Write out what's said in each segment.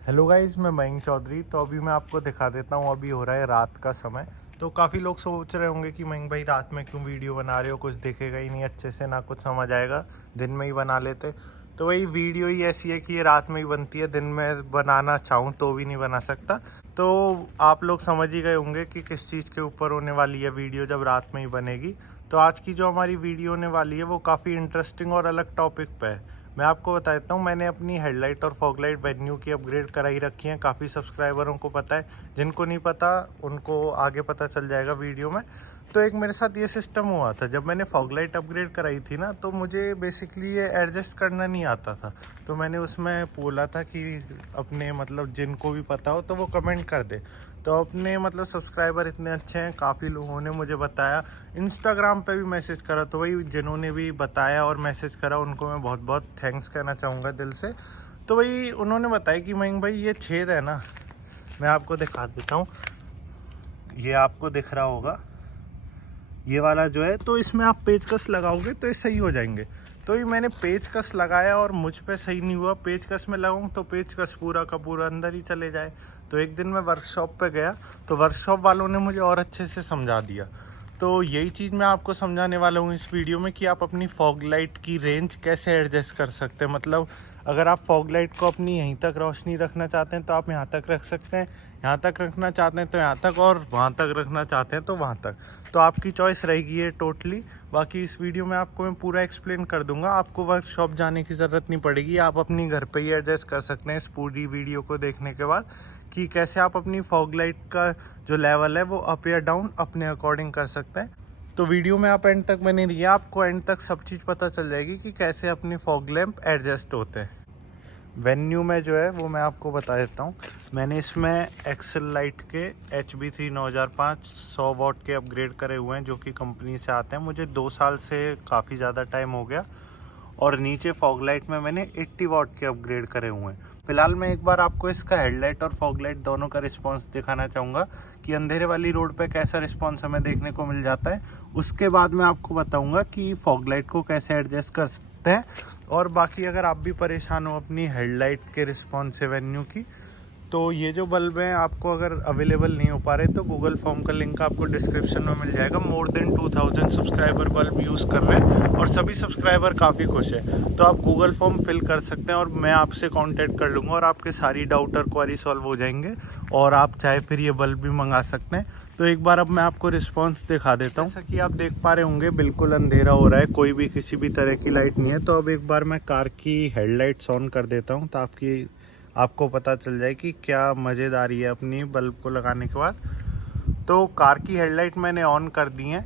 Hello guys, मैं मयंक चौधरी। तो अभी मैं आपको दिखा देता हूँ। अभी हो रहा है रात का समय। तो काफ़ी लोग सोच रहे होंगे कि मयंक भाई रात में क्यों वीडियो बना रहे हो, कुछ दिखेगा ही नहीं अच्छे से, ना कुछ समझ आएगा, दिन में ही बना लेते। तो वही वीडियो ही ऐसी है कि ये रात में ही बनती है, दिन में बनाना चाहूँ तो भी नहीं बना सकता। तो आप लोग समझ ही गए होंगे कि किस चीज़ के ऊपर होने वाली है वीडियो जब रात में ही बनेगी। तो आज की जो हमारी वीडियो होने वाली है वो काफ़ी इंटरेस्टिंग और अलग टॉपिक पे है। मैं आपको बता देता हूँ, मैंने अपनी हेडलाइट और फॉगलाइट वेन्यू की अपग्रेड कराई रखी है। काफ़ी सब्सक्राइबरों को पता है, जिनको नहीं पता उनको आगे पता चल जाएगा वीडियो में। तो एक मेरे साथ ये सिस्टम हुआ था, जब मैंने फॉगलाइट अपग्रेड कराई थी ना, तो मुझे बेसिकली ये एडजस्ट करना नहीं आता था। तो मैंने उसमें बोला था कि अपने मतलब जिनको भी पता हो तो वो कमेंट कर दे। तो अपने मतलब सब्सक्राइबर इतने अच्छे हैं, काफ़ी लोगों ने मुझे बताया, इंस्टाग्राम पे भी मैसेज करा। तो वही जिन्होंने भी बताया और मैसेज करा उनको मैं बहुत बहुत थैंक्स कहना चाहूँगा दिल से। तो वही उन्होंने बताया कि मयंक भाई ये छेद है ना, मैं आपको दिखा देता हूँ। ये आपको दिख रहा होगा, ये वाला जो है, तो इसमें आप पेचकस लगाओगे तो ये सही हो जाएंगे। तो ये मैंने पेचकस लगाया और मुझ पे सही नहीं हुआ। पेचकस में लगाऊं तो पेचकस पूरा का पूरा अंदर ही चले जाए। तो एक दिन मैं वर्कशॉप पे गया, तो वर्कशॉप वालों ने मुझे और अच्छे से समझा दिया। तो यही चीज़ मैं आपको समझाने वाला हूँ इस वीडियो में कि आप अपनी फॉग लाइट की रेंज कैसे एडजस्ट कर सकते हैं। मतलब अगर आप फॉग लाइट को अपनी यहीं तक रोशनी रखना चाहते हैं तो आप यहाँ तक रख सकते हैं, यहाँ तक रखना चाहते हैं तो यहाँ तक, और वहाँ तक रखना चाहते हैं तो वहाँ तक। तो आपकी चॉइस रहेगी ये टोटली। बाकी इस वीडियो में आपको मैं पूरा एक्सप्लेन कर दूंगा, आपको वर्कशॉप जाने की ज़रूरत नहीं पड़ेगी। आप अपनी घर पे ही एडजस्ट कर सकते हैं इस पूरी वीडियो को देखने के बाद, कि कैसे आप अपनी फॉग लाइट का जो लेवल है वो अप या डाउन अपने अकॉर्डिंग कर सकते हैं। तो वीडियो में आप एंड तक बने रहिए, आपको एंड तक सब चीज़ पता चल जाएगी कि कैसे अपनी फॉग लैंप एडजस्ट होते हैं। वेन्यू में जो है वो मैं आपको बता देता हूँ। मैंने इसमें एक्सेल लाइट के HB3 9005 100 वाट के अपग्रेड करे हुए हैं, जो कि कंपनी से आते हैं। मुझे 2 साल से काफ़ी ज़्यादा टाइम हो गया। और नीचे फॉग लाइट में मैंने 80 वाट के अपग्रेड करे हुए हैं। फिलहाल मैं एक बार आपको इसका हेडलाइट और फॉग लाइट दोनों का रिस्पांस दिखाना चाहूँगा कि अंधेरे वाली रोड पे कैसा रिस्पांस हमें देखने को मिल जाता है। उसके बाद मैं आपको बताऊँगा कि फॉग लाइट को कैसे एडजस्ट कर सकते हैं। और बाकी अगर आप भी परेशान हो अपनी हेडलाइट के रिस्पांस से वेन्यू की, तो ये जो बल्ब हैं आपको अगर अवेलेबल नहीं हो पा रहे तो गूगल फॉर्म का लिंक आपको डिस्क्रिप्शन में मिल जाएगा। More than 2000 subscriber bulb use कर रहे हैं और सभी सब्सक्राइबर काफ़ी खुश है। तो आप गूगल फॉर्म फिल कर सकते हैं और मैं आपसे कांटेक्ट कर लूँगा और आपके सारी डाउट और क्वेरी सॉल्व हो जाएंगे और आप चाहे फिर ये बल्ब भी मंगा सकते हैं। तो एक बार अब मैं आपको रिस्पॉन्स दिखा देता हूँ। जैसा कि आप देख पा रहे होंगे बिल्कुल अंधेरा हो रहा है, कोई भी किसी भी तरह की लाइट नहीं है। तो अब एक बार मैं कार की हेडलाइट्स ऑन कर देता हूँ तो आपको पता चल जाए कि क्या मज़ेदारी है अपनी बल्ब को लगाने के बाद। तो कार की हेडलाइट मैंने ऑन कर दी है,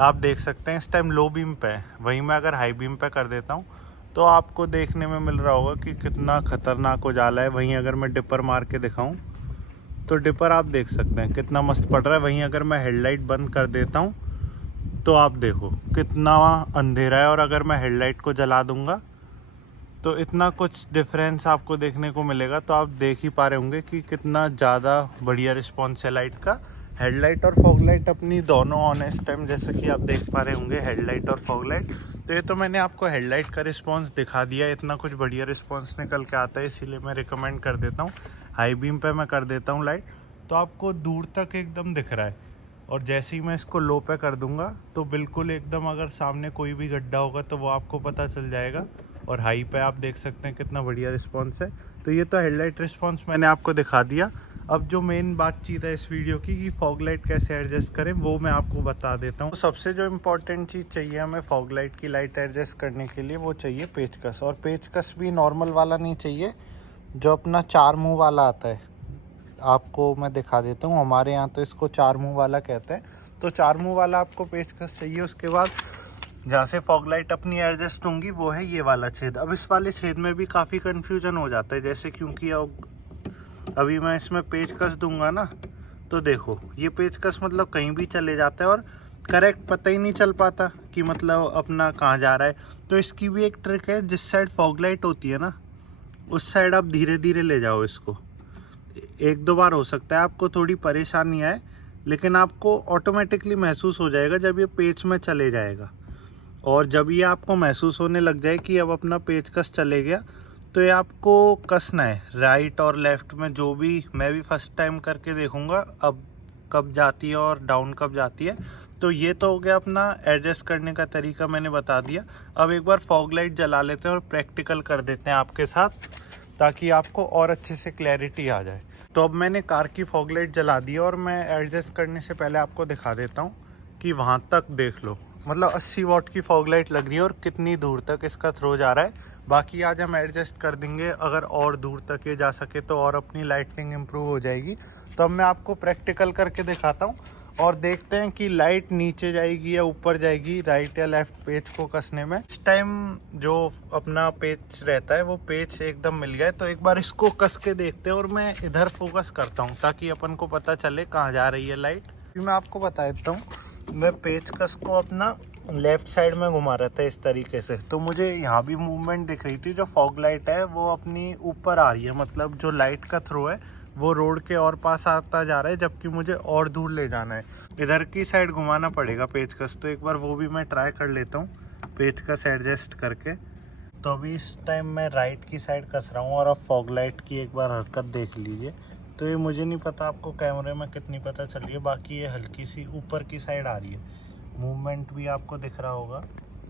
आप देख सकते हैं इस टाइम लो बीम पे है। वहीं मैं अगर हाई बीम पे कर देता हूँ तो आपको देखने में मिल रहा होगा कि कितना ख़तरनाक उजाला है। वहीं अगर मैं डिपर मार के दिखाऊँ तो डिपर आप देख सकते हैं कितना मस्त पड़ रहा है। वहीं अगर मैं हेडलाइट बंद कर देता हूँ तो आप देखो कितना अंधेरा है, और अगर मैं हेडलाइट को जला दूँगा तो इतना कुछ डिफरेंस आपको देखने को मिलेगा। तो आप देख ही पा रहे होंगे कि कितना ज़्यादा बढ़िया रिस्पॉन्स है लाइट का। हेडलाइट और फॉग लाइट अपनी दोनों ऑन है इस टाइम, जैसे कि आप देख पा रहे होंगे हेडलाइट और फॉग लाइट। तो ये तो मैंने आपको हेडलाइट का रिस्पॉन्स दिखा दिया, इतना कुछ बढ़िया रिस्पॉन्स निकल के आता है, इसीलिए मैं रिकमेंड कर देता हूँ। हाई बीम पे मैं कर देता हूँ लाइट, तो आपको दूर तक एकदम दिख रहा है। और जैसे ही मैं इसको लो पे कर दूंगा तो बिल्कुल एकदम अगर सामने कोई भी गड्ढा होगा तो वो आपको पता चल जाएगा। और हाई पे आप देख सकते हैं कितना बढ़िया रिस्पांस है। तो ये तो हेडलाइट रिस्पांस मैंने आपको दिखा दिया। अब जो मेन बातचीत है इस वीडियो की कि फॉग लाइट कैसे एडजस्ट करें, वो मैं आपको बता देता हूँ। तो सबसे जो इम्पोर्टेंट चीज़ चाहिए हमें फॉग लाइट की लाइट एडजस्ट करने के लिए, वो चाहिए पेचकस। और पेचकस भी नॉर्मल वाला नहीं चाहिए, जो अपना 4 मुँह वाला आता है। आपको मैं दिखा देता हूँ, हमारे यहाँ तो इसको 4 मुँह वाला कहते हैं। तो 4 मुँह वाला आपको पेचकस चाहिए। उसके बाद जहाँ से फॉग लाइट अपनी एडजस्ट होंगी वो है ये वाला छेद। अब इस वाले छेद में भी काफ़ी कन्फ्यूजन हो जाता है, जैसे क्योंकि अभी मैं इसमें पेचकस दूंगा ना, तो देखो ये पेचकस मतलब कहीं भी चले जाता है और करेक्ट पता ही नहीं चल पाता कि मतलब अपना कहाँ जा रहा है। तो इसकी भी एक ट्रिक है, जिस साइड फॉग लाइट होती है ना उस साइड आप धीरे धीरे ले जाओ इसको। 1-2 बार हो सकता है आपको थोड़ी परेशानी आए, लेकिन आपको ऑटोमेटिकली महसूस हो जाएगा जब ये पेच में चले जाएगा। और जब ये आपको महसूस होने लग जाए कि अब अपना पेचकस चले गया, तो ये आपको कसना है राइट और लेफ्ट में, जो भी मैं भी फर्स्ट टाइम करके देखूंगा अब कब जाती है और डाउन कब जाती है। तो ये तो हो गया अपना एडजस्ट करने का तरीका, मैंने बता दिया। अब एक बार फॉग लाइट जला लेते हैं और प्रैक्टिकल कर देते हैं आपके साथ, ताकि आपको और अच्छे से क्लैरिटी आ जाए। तो अब मैंने कार की फॉग लाइट जला दी और मैं एडजस्ट करने से पहले आपको दिखा देता हूँ कि वहाँ तक देख लो, मतलब 80 वॉट की फॉग लाइट लग रही है और कितनी दूर तक इसका थ्रो जा रहा है। बाकी आज हम एडजस्ट कर देंगे, अगर और दूर तक ये जा सके तो और अपनी लाइटिंग इम्प्रूव हो जाएगी। तो अब मैं आपको प्रैक्टिकल करके दिखाता हूँ और देखते हैं कि लाइट नीचे जाएगी या ऊपर जाएगी, राइट या लेफ्ट पेच को कसने में। इस टाइम जो अपना पेच रहता है वो पेच एकदम मिल गया है, तो एक बार इसको कस के देखते हैं और मैं इधर फोकस करता हूँ ताकि अपन को पता चले कहाँ जा रही है लाइट। मैं आपको बता देता हूँ, मैं पेच कस को अपना लेफ्ट साइड में घुमा रहा था इस तरीके से, तो मुझे यहाँ भी मूवमेंट दिख रही थी। जो फॉग लाइट है वो अपनी ऊपर आ रही है, मतलब जो लाइट का थ्रो है वो रोड के और पास आता जा रहा है, जबकि मुझे और दूर ले जाना है। इधर की साइड घुमाना पड़ेगा पेचकस, तो एक बार वो भी मैं ट्राई कर लेता हूँ पेचकस एडजस्ट करके। तो अभी इस टाइम मैं राइट की साइड कस रहा हूँ और अब फॉग लाइट की एक बार हरकत देख लीजिए। तो ये मुझे नहीं पता आपको कैमरे में कितनी पता चल रही है, बाकी ये हल्की सी ऊपर की साइड आ रही है। मूवमेंट भी आपको दिख रहा होगा,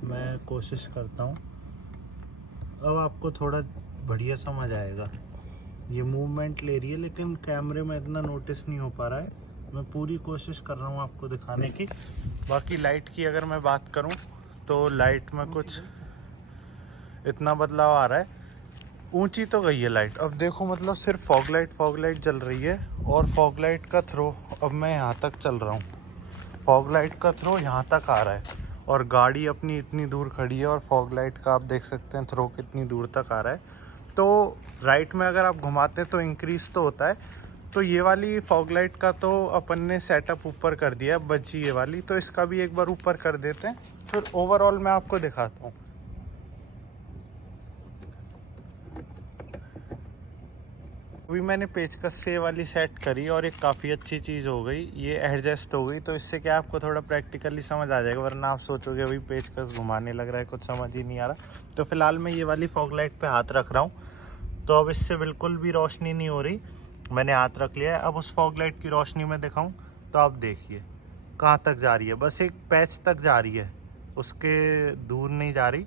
मैं कोशिश करता हूँ। अब आपको थोड़ा बढ़िया समझ आएगा। ये मूवमेंट ले रही है लेकिन कैमरे में इतना नोटिस नहीं हो पा रहा है। मैं पूरी कोशिश कर रहा हूँ आपको दिखाने की। बाकी लाइट की अगर मैं बात करूँ तो लाइट में कुछ इतना बदलाव आ रहा है, ऊंची तो गई है लाइट। अब देखो, मतलब सिर्फ फॉग लाइट जल रही है और फॉग लाइट का थ्रो अब मैं यहाँ तक चल रहा हूँ, फॉग लाइट का थ्रो यहाँ तक आ रहा है और गाड़ी अपनी इतनी दूर खड़ी है और फॉग लाइट का आप देख सकते हैं थ्रो कितनी दूर तक आ रहा है। तो राइट में अगर आप घुमाते हैं तो इंक्रीज तो होता है। तो ये वाली फॉग लाइट का तो अपन ने सेटअप ऊपर कर दिया, बची ये वाली, तो इसका भी एक बार ऊपर कर देते हैं, फिर ओवरऑल मैं आपको दिखाता हूँ। अभी मैंने पेचकस से वाली सेट करी और एक काफ़ी अच्छी चीज़ हो गई, ये एडजस्ट हो गई। तो इससे क्या आपको थोड़ा प्रैक्टिकली समझ आ जाएगा, वरना आप सोचोगे अभी पेचकस घुमाने लग रहा है, कुछ समझ ही नहीं आ रहा। तो फिलहाल मैं ये वाली फॉग लाइट पे हाथ रख रहा हूँ, तो अब इससे बिल्कुल भी रोशनी नहीं हो रही, मैंने हाथ रख लिया है। अब उस फॉग लाइट की रोशनी में दिखाऊँ तो आप देखिए कहाँ तक जा रही है, बस एक पैच तक जा रही है, उसके दूर नहीं जा रही।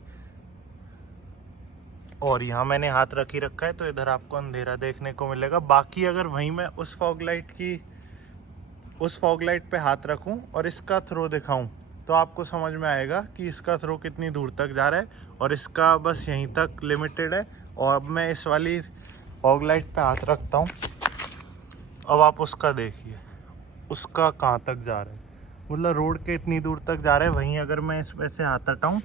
और यहाँ मैंने हाथ रख ही रखा है तो इधर आपको अंधेरा देखने को मिलेगा। बाकी अगर वहीं मैं उस फॉग लाइट पे हाथ रखूं और इसका थ्रो दिखाऊं तो आपको समझ में आएगा कि इसका थ्रो कितनी दूर तक जा रहा है और इसका बस यहीं तक लिमिटेड है। और अब मैं इस वाली फॉग लाइट पे हाथ रखता हूँ, अब आप उसका देखिए, उसका कहाँ तक जा रहा है, मतलब रोड के इतनी दूर तक जा रहा है। वहीं अगर मैं इस वैसे हाथ हटाऊँ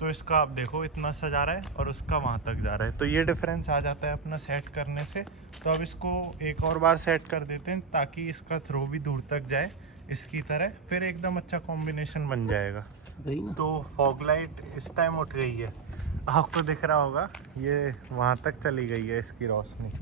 तो इसका आप देखो इतना सा जा रहा है और उसका वहाँ तक जा रहा है, तो ये डिफरेंस आ जाता है अपना सेट करने से। तो अब इसको एक और बार सेट कर देते हैं ताकि इसका थ्रो भी दूर तक जाए इसकी तरह, फिर एकदम अच्छा कॉम्बिनेशन बन जाएगा। तो फॉग लाइट इस टाइम उठ गई है, आपको दिख रहा होगा ये वहाँ तक चली गई है इसकी रोशनी।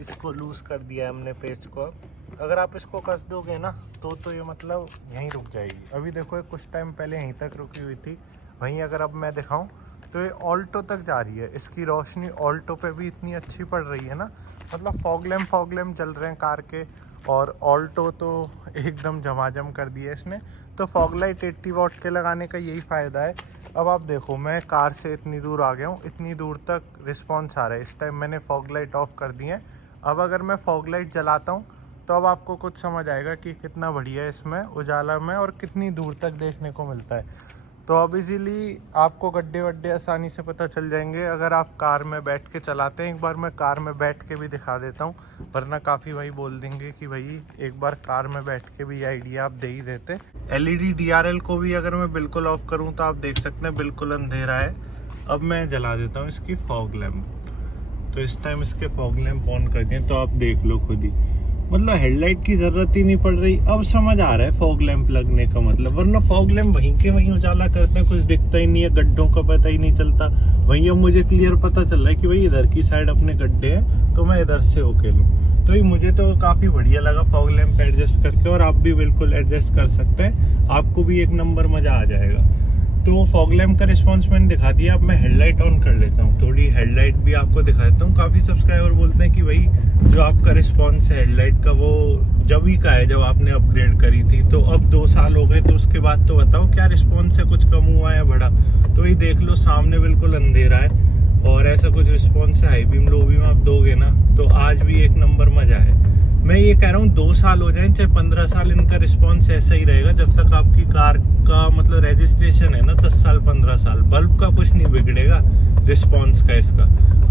इसको लूज़ कर दिया है हमने पेच को। अब अगर आप इसको कस दोगे ना तो ये मतलब यहीं रुक जाएगी। अभी देखो कुछ टाइम पहले यहीं तक रुकी हुई थी, वहीं अगर अब मैं दिखाऊं तो ये ऑल्टो तक जा रही है, इसकी रोशनी ऑल्टो पे भी इतनी अच्छी पड़ रही है ना, मतलब फॉग लैम्प चल रहे हैं कार के, और ऑल्टो तो एकदम झमाझम कर दिया इसने। तो फॉग लाइट 80 वॉट के लगाने का यही फ़ायदा है। अब आप देखो मैं कार से इतनी दूर आ गया हूँ, इतनी दूर तक रिस्पॉन्स आ रहा है। इस टाइम मैंने फॉग लाइट ऑफ कर दी है। अब अगर मैं फॉग लाइट जलाता हूँ तो अब आपको कुछ समझ आएगा कि कितना बढ़िया इसमें उजाला में और कितनी दूर तक देखने को मिलता है। तो अब इजीली आपको गड्ढे वड्ढे आसानी से पता चल जाएंगे अगर आप कार में बैठ के चलाते हैं। एक बार मैं कार में बैठ के भी दिखा देता हूँ, वरना काफ़ी भाई बोल देंगे कि भाई एक बार कार में बैठ के भी आइडिया आप दे ही देते। LED DRL को भी अगर मैं बिल्कुल ऑफ करूँ तो आप देख सकते हैं बिल्कुल अंधेरा है। अब मैं जला देता हूँ इसकी फॉग लैम्प, तो इस टाइम इसके फॉग लैम्प ऑन कर दिए, तो आप देख लो खुद ही, मतलब हेडलाइट की ज़रूरत ही नहीं पड़ रही। अब समझ आ रहा है फॉग लैंप लगने का मतलब, वरना फॉग लैंप वहीं के वहीं उजाला करते हैं, कुछ दिखता ही नहीं है, गड्ढों का पता ही नहीं चलता। वहीं अब मुझे क्लियर पता चल रहा है कि भाई इधर की साइड अपने गड्ढे हैं तो मैं इधर से होके लूँ। तो ये मुझे तो काफ़ी बढ़िया लगा फॉग लैंप एडजस्ट करके, और आप भी बिल्कुल एडजस्ट कर सकते हैं, आपको भी एक नंबर मज़ा आ जाएगा। तो फॉग लैम्प का रिस्पांस मैंने दिखा दिया। अब मैं हेडलाइट ऑन कर लेता हूँ, थोड़ी हेडलाइट भी आपको दिखा देता हूँ। काफ़ी सब्सक्राइबर बोलते हैं कि भाई जो आपका रिस्पांस है हेडलाइट का वो जब ही का है जब आपने अपग्रेड करी थी, तो अब 2 साल हो गए, तो उसके बाद तो बताओ क्या रिस्पांस है, कुछ कम हुआ है बढ़ा? तो ये देख लो सामने बिल्कुल अंधेरा है और ऐसा कुछ रिस्पांस है। हाई बीम लो बीम आप दोगे ना तो आज भी एक नंबर मजा है। मैं ये कह रहा हूँ 2 साल हो जाए चाहे 15 साल, इनका रिस्पांस ऐसा ही रहेगा जब तक आपकी कार का मतलब रजिस्ट्रेशन है ना 10 साल 15 साल। बल्ब का कुछ नहीं बिगड़ेगा रिस्पांस का इसका।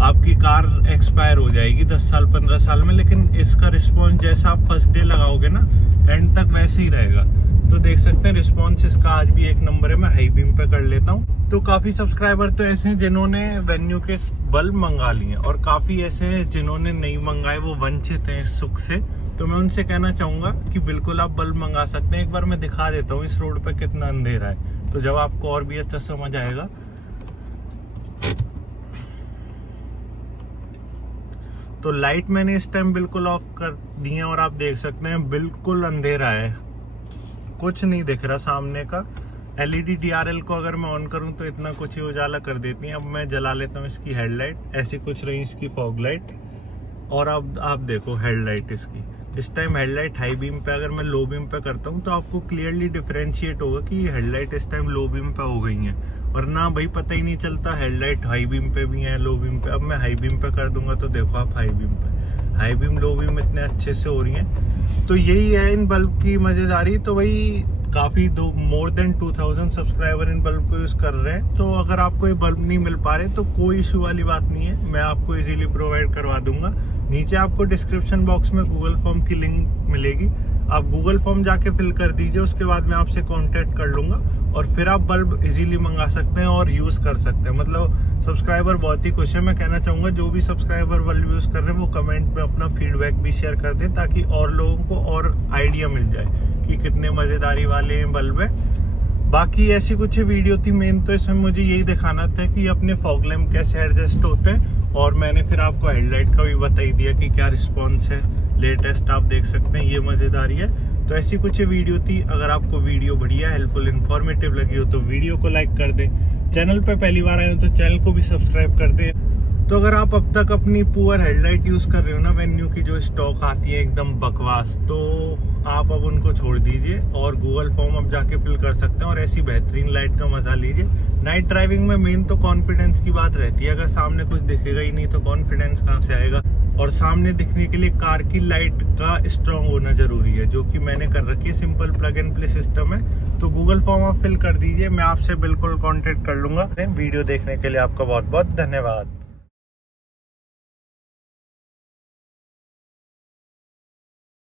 आपकी कार एक्सपायर हो जाएगी 10 साल 15 साल में, लेकिन इसका रिस्पांस जैसा आप फर्स्ट डे लगाओगे ना एंड तक वैसे ही रहेगा। तो देख सकते हैं रिस्पांस इसका आज भी एक नंबर है। मैं हाई बीम पे कर लेता हूँ। तो काफी सब्सक्राइबर तो ऐसे हैं जिन्होंने वेन्यू के बल्ब मंगा लिए और काफी ऐसे हैं जिन्होंने नहीं मंगाए, वो वंचित हैं इस सुख से। तो मैं उनसे कहना चाहूंगा कि बिल्कुल आप बल्ब मंगा सकते हैं। एक बार मैं दिखा देता हूँ इस रोड पे कितना अंधेरा है, तो जब आपको और भी अच्छा समझ आएगा। तो लाइट मैंने इस टाइम बिल्कुल ऑफ कर दी है और आप देख सकते हैं बिल्कुल अंधेरा है, कुछ नहीं दिख रहा सामने का। LED DRL को अगर मैं ऑन करूं तो इतना कुछ ही उजाला कर देती है। अब मैं जला लेता हूं इसकी हेडलाइट, ऐसी कुछ रही इसकी फॉग लाइट। और अब आप देखो हेडलाइट इसकी, इस टाइम हेडलाइट हाई बीम पे, अगर मैं लो बीम पे करता हूं तो आपको क्लियरली डिफरेंशिएट होगा कि ये हेडलाइट इस टाइम लो बीम पे हो गई है, वरना भाई पता ही नहीं चलता हेडलाइट हाई बीम पे भी है लो बीम पे। अब मैं हाई बीम पे कर दूंगा तो देखो आप हाई बीम पे, हाई बीम लो बीम इतने अच्छे से हो रही है। तो यही है इन बल्ब की मजेदारी। तो वही काफी मोर देन 2000 सब्सक्राइबर इन बल्ब को यूज कर रहे हैं। तो अगर आपको ये बल्ब नहीं मिल पा रहे तो कोई इशू वाली बात नहीं है, मैं आपको इजीली प्रोवाइड करवा दूंगा। नीचे आपको डिस्क्रिप्शन बॉक्स में गूगल फॉर्म की लिंक मिलेगी, आप गूगल फॉर्म जाके फिल कर दीजिए। उसके बाद मैं आपसे कांटेक्ट कर लूंगा और फिर आप बल्ब इजीली मंगा सकते हैं और यूज कर सकते हैं। मतलब सब्सक्राइबर बहुत ही खुश है। मैं कहना चाहूंगा जो भी सब्सक्राइबर बल्ब यूज कर रहे हैं वो कमेंट में अपना फीडबैक भी शेयर कर दें, ताकि और लोगों को और आइडिया मिल जाए कि कितने मजेदारी वाले हैं बल्ब है। बाकी ऐसी कुछ वीडियो थी, मेन तो इसमें मुझे यही दिखाना था कि अपने फॉग लैम्प कैसे एडजस्ट होते हैं, और मैंने फिर आपको हेडलाइट का भी बता ही दिया कि क्या रिस्पॉन्स है लेटेस्ट। आप देख सकते हैं ये मजेदारी है। तो ऐसी कुछ वीडियो थी। अगर आपको वीडियो बढ़िया हेल्पफुल इन्फॉर्मेटिव लगी हो तो वीडियो को लाइक कर दें, चैनल पे पहली बार आए हो तो चैनल को भी सब्सक्राइब कर दें। तो अगर आप अब तक अपनी पुअर हेडलाइट यूज कर रहे हो ना, वेन्यू की जो स्टॉक आती है एकदम बकवास, तो आप अब उनको छोड़ दीजिए और गूगल फॉर्म अब जाके फिल कर सकते हैं और ऐसी बेहतरीन लाइट का मजा लीजिए। नाइट ड्राइविंग में मेन तो कॉन्फिडेंस की बात रहती है। अगर सामने कुछ दिखेगा ही नहीं तो कॉन्फिडेंस कहाँ से आएगा? और सामने दिखने के लिए कार की लाइट का स्ट्रॉन्ग होना जरूरी है, जो कि मैंने कर रखी है। Simple plug and play system है। तो गूगल फॉर्म आप फिल कर दीजिए, मैं आपसे बिल्कुल कांटेक्ट कर लूंगा। वीडियो देखने के लिए आपका बहुत बहुत धन्यवाद।